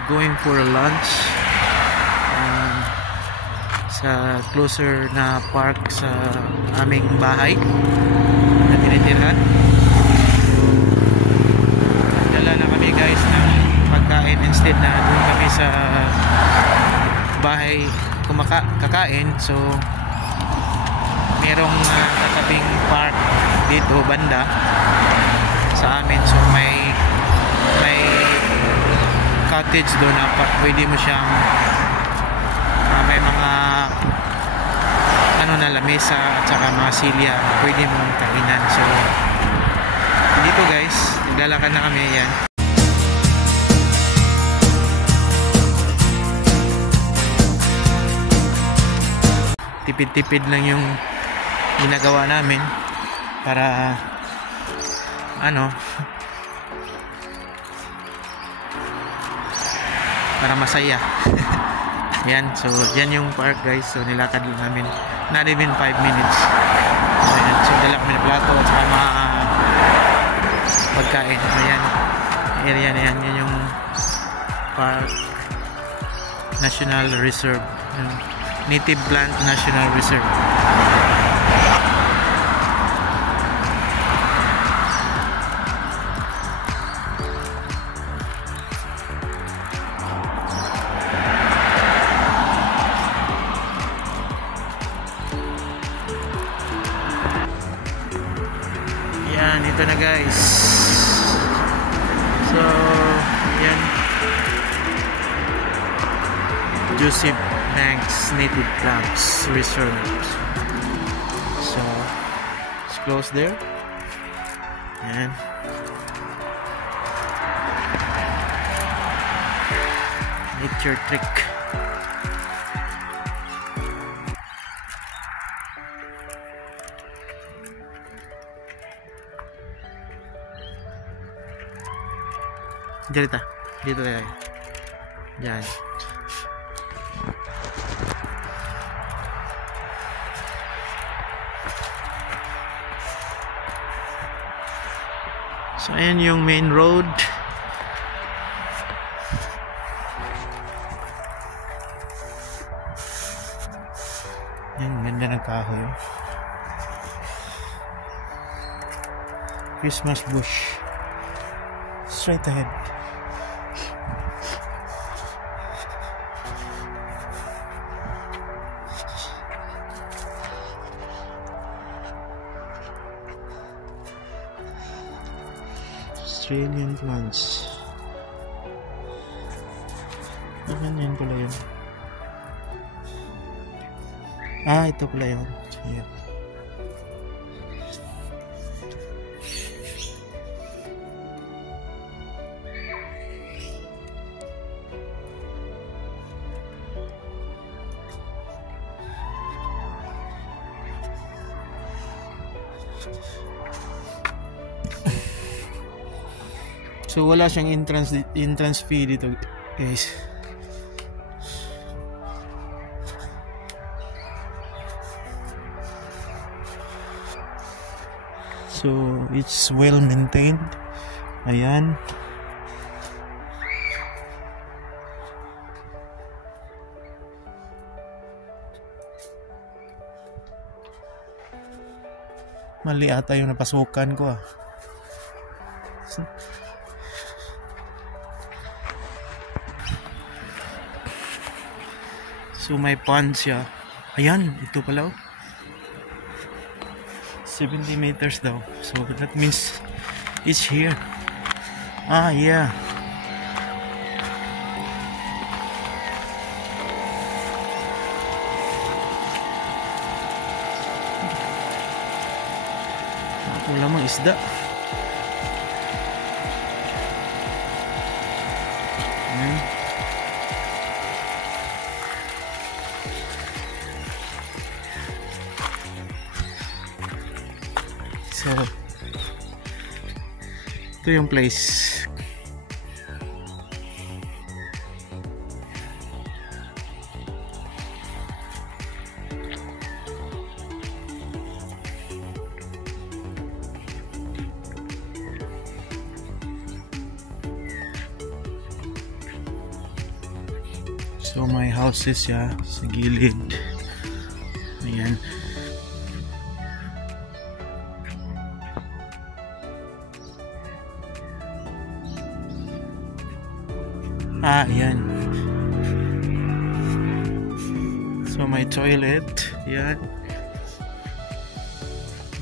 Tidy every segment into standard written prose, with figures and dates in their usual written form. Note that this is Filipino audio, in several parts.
we're going for a lunch sa closer na park sa aming bahay na tinitirhan. Dala na kami guys ng pagkain instead na doon kami sa bahay kakain. So merong katabing park dito banda sa amin, so may cottage doon na pwede mo siyang may mga lamesa at saka mga silya pwede mong kainan. So dito guys, naglalakad na kami. Yan, tipid-tipid lang yung ginagawa namin para para masaya. Yan, so yan yung park guys. So nilakad lang namin, not even 5 minutes. So yan, so dala kami ng plato at saka mga pagkain. Ayan, area na yan, yan yung park National Reserve, Native Plant National Reserve. Yan, ito na guys. So yan, Joseph Banks Native Plants Reserve. So it's close there. And nature trick. Dito tayo. Yan. So ayan yung main road. Yan, ganda ng kahoy. Christmas bush straight ahead. Australian plants. Yan pala yun. Ito pala yun. Yep. So wala siyang entrance fee dito guys. So it's well maintained. Ayan. Mali ata yung napasukan ko . So may pond siya. Ayan, ito pala . 70 meters daw. So that means it's here. Yeah. Wala mang isda. So ito yung place. So may houses siya sa gilid. Ayan. Ayan. So may toilet. Ayan.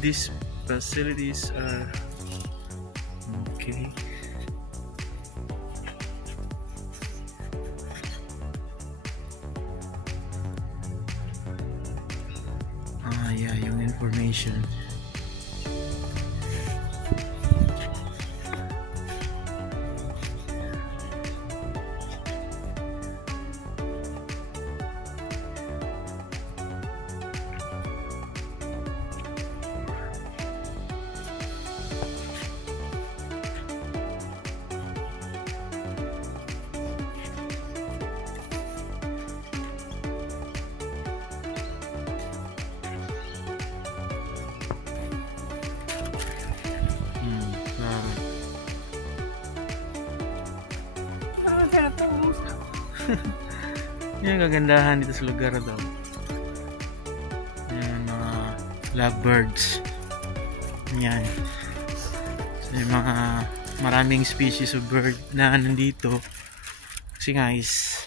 These facilities are okay. Yeah, yung information. Yan ang kagandahan dito sa lugar na to. Yan mga lovebirds. Yan. So, yung mga maraming species of bird na nandito. Kasi nga is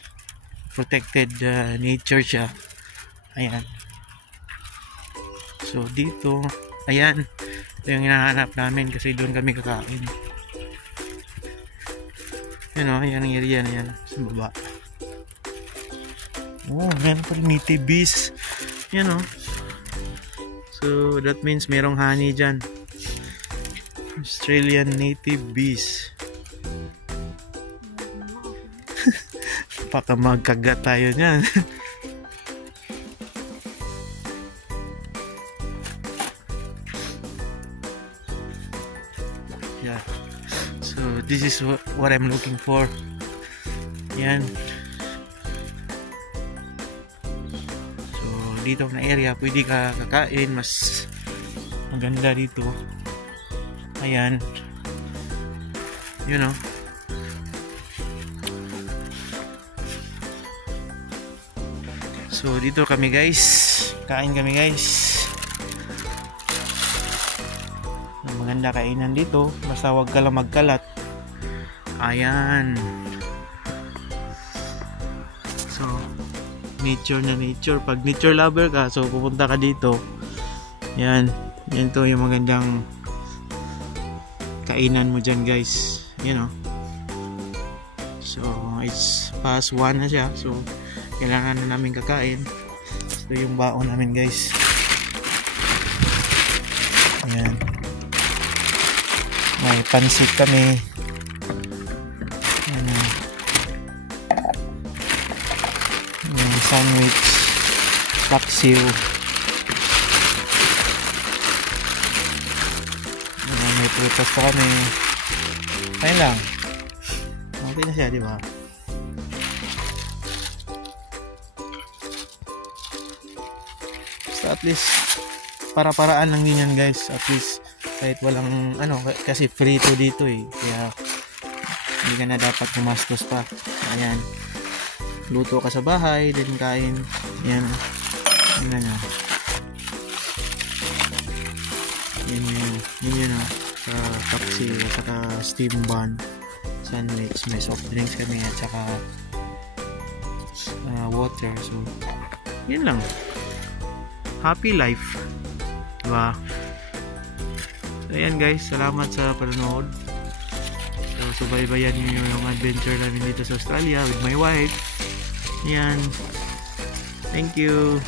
protected nature siya. Ayan. So dito, ayan. Ito yung hinahanap namin kasi doon kami kakain. Yan o, yan ang area na yan sa baba. Oh, meron pa rin native bees. Yan o. So that means merong honey dyan. Australian native bees. Baka magkagat tayo nyan. Yeah. So this is what I'm looking for. Yan. So dito na area pwede ka kakain, mas maganda dito. Ayan. You know. So dito kami guys. Kain kami guys. Maganda kainan dito, basta wag ka lang magkalat. Ayan. So nature na nature. Pag nature lover ka, so pupunta ka dito. Yan. Yan to yung magandang kainan mo dyan guys. You know. So it's past 1 na siya. So kailangan na namin kakain. So yung baon namin guys. Ayan. May pansit kami. May sandwich, paksiw. May prutas pa kami. Ayun lang. Okay na siya, di ba? So at least para-paraan lang din yan guys. At least kahit walang kasi free to dito eh, kaya hindi ka na dapat gumastos pa. Ayan, luto ka sa bahay din kain. Yan, yan na yun sa taxi at saka steam bun sandwich, may soft drinks kami at saka water. So yun lang, happy life, diba? So ayan guys, salamat sa panonood. So subaybayan nyo yung adventure namin dito sa Australia with my wife. Ayan, thank you.